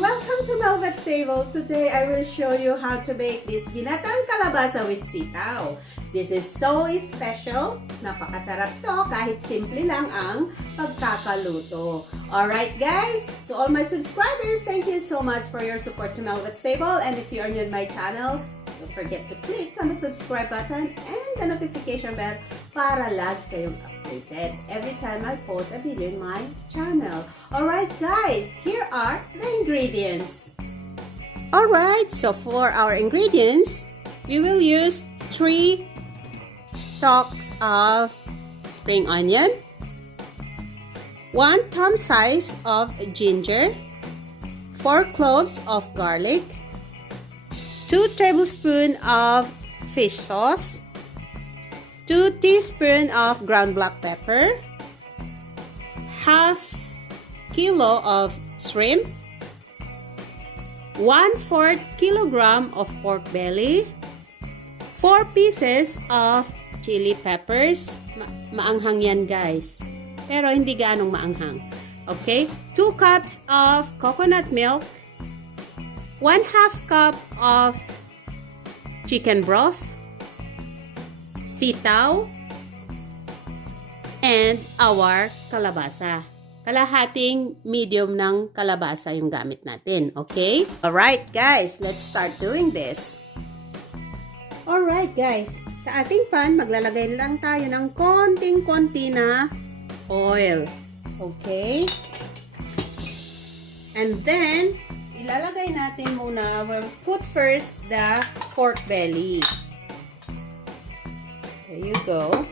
Welcome to Mhelbeth's table. Today I will show you how to make this ginataang kalabasa with sitaw. This is so special. Napakasarap to kahit simple lang ang pagkakaluto. Alright guys, to all my subscribers, thank you so much for your support to Mhelbeth's table. And if you are new to my channel, don't forget to click on the subscribe button and the notification bell para lagi kayong updated every time I post a video in my channel. Alright guys, here are the ingredients. Alright, so for our ingredients, we will use 3 stalks of spring onion, 1 thumb size of ginger, 4 cloves of garlic, 2 tablespoons of fish sauce, 2 teaspoons of ground black pepper, half kilo of shrimp, 1/4 kilogram of pork belly, 4 pieces of chili peppers. Maanghang yan guys, pero hindi gaanong maanghang. Okay, 2 cups of coconut milk, 1/2 cup of chicken broth, sitaw, and our kalabasa. Kalahating medium ng kalabasa yung gamit natin. Okay? Alright guys, let's start doing this. Alright guys, sa ating pan, maglalagay lang tayo ng konting-konti na oil. Okay? And then, ilalagay natin muna, we'll put first the pork belly. There you go.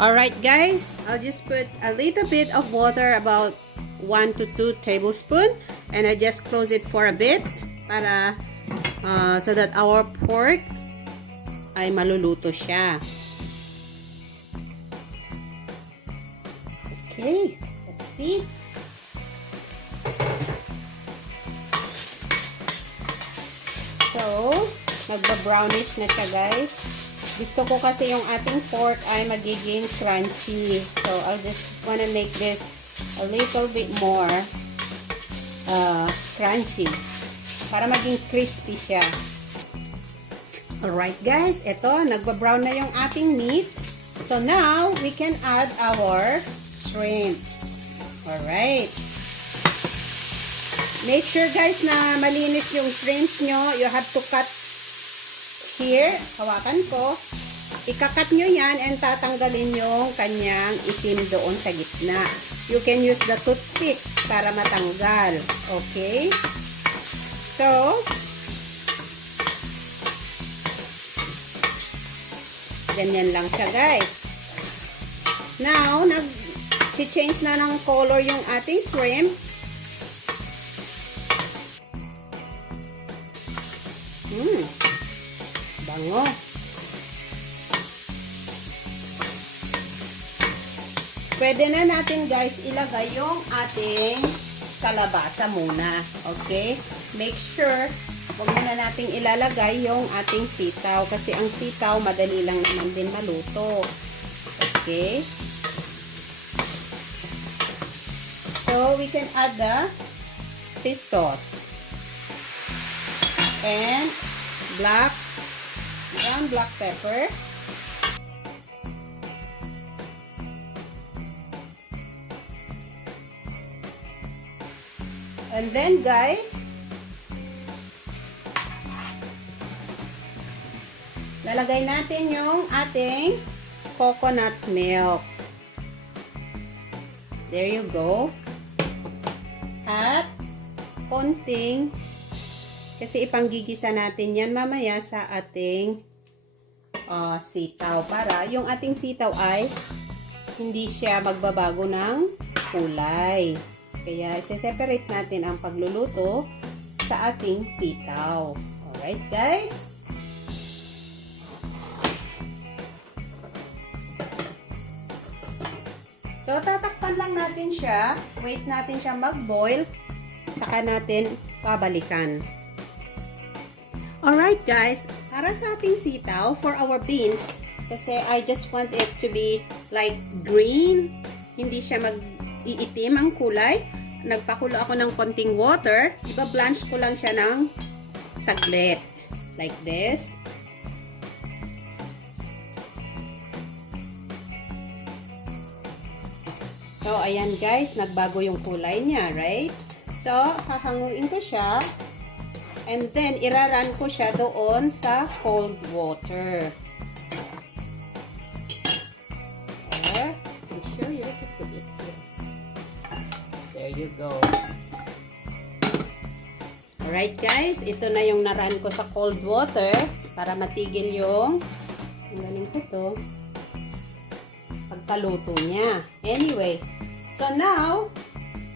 Alright guys, I'll just put a little bit of water, about 1 to 2 tablespoons, and I just close it for a bit para so that our pork ay maluluto siya. Okay, let's see. So, magba-brownish na siya guys. Gusto ko kasi yung ating pork ay magiging crunchy. So, I'll just wanna make this a little bit more crunchy para maging crispy siya. Alright guys, ito, nagba-brown na yung ating meat. So, now, we can add our shrimp. Alright. Make sure guys na malinis yung shrimps nyo. You have to cut here. Hawakan ko. Ikakat nyo yan and tatanggalin yung kanyang itim doon sa gitna. You can use the toothpick para matanggal. Okay? So, ganyan lang siya guys. Now, nag-change na ng color yung ating shrimp. Bango. Pwede na natin guys ilagay yung ating kalabasa muna. Okay? Make sure huwag na natin ilalagay yung ating sitaw kasi ang sitaw madali lang naman din maluto. Okay? So, we can add the fish sauce and ground black pepper, and then guys, lalagay natin yung ating coconut milk. There you go. At konting, kasi ipanggigisa natin yan mamaya sa ating sitaw para yung ating sitaw ay hindi siya magbabago ng kulay. Kaya i-separate natin ang pagluluto sa ating sitaw. Alright guys? So, tatakpan lang natin siya. Wait natin siya mag-boil. Saka natin babalikan. Alright guys, para sa ating sitaw, for our beans, kasi I just want it to be like green, hindi siya mag-iitim ang kulay. Nagpakulo ako ng konting water, iba-blanch ko lang siya ng saglit. Like this. So, ayan guys, nagbago yung kulay niya, right? So, hahanguin ko siya. And then, iraran ko siya doon sa cold water. Or, I'll show you. There you go. Alright guys, ito na yung naran ko sa cold water para matigil yung, ang galing ko to, pagkaluto niya. Anyway, so now,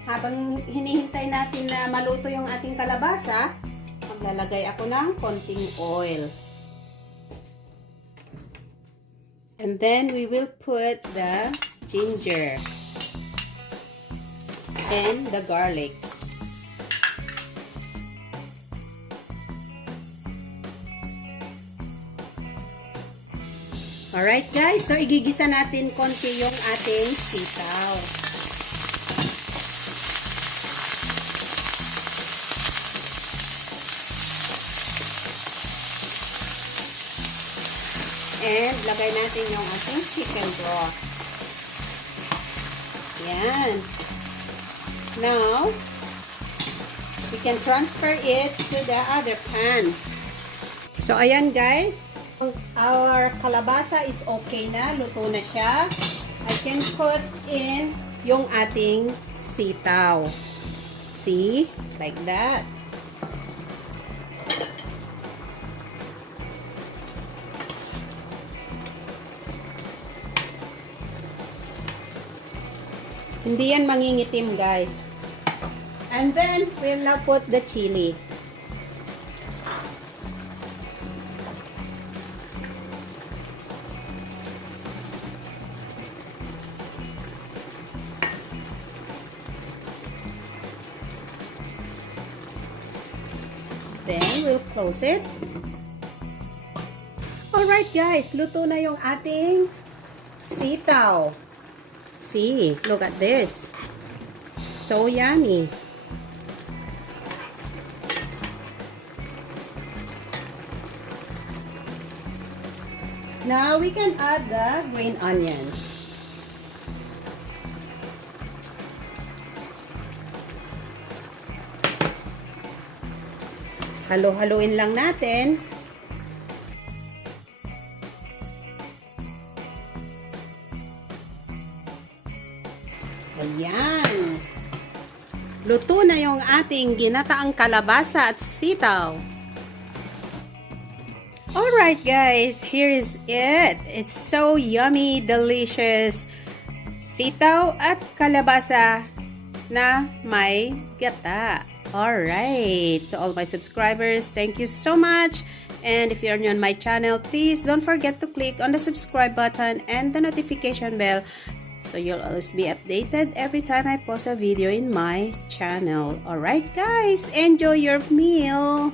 habang hinihintay natin na maluto yung ating kalabasa, maglalagay ako ng konting oil. And then we will put the ginger and the garlic. Alright guys, so igigisa natin konti yung ating sitaw. And lagay natin yung ating chicken broth. Yan. Now, we can transfer it to the other pan. So, ayan guys. Our kalabasa is okay na. Luto na siya. I can put in yung ating sitaw. See? Like that. Hindi yan mangingitim, guys. And then, we'll now put the chili. Then, we'll close it. Alright, guys. Luto na yung ating sitaw. See, look at this. So yummy. Now we can add the green onions. Halo-haloin lang natin. Ayan. Luto na yung ating ginataang kalabasa at sitaw. Alright guys, here is it. It's so yummy, delicious sitaw at kalabasa na may gata. Alright, to all my subscribers, thank you so much. And if you're new on my channel, please don't forget to click on the subscribe button and the notification bell, so you'll always be updated every time I post a video in my channel. Alright guys, enjoy your meal!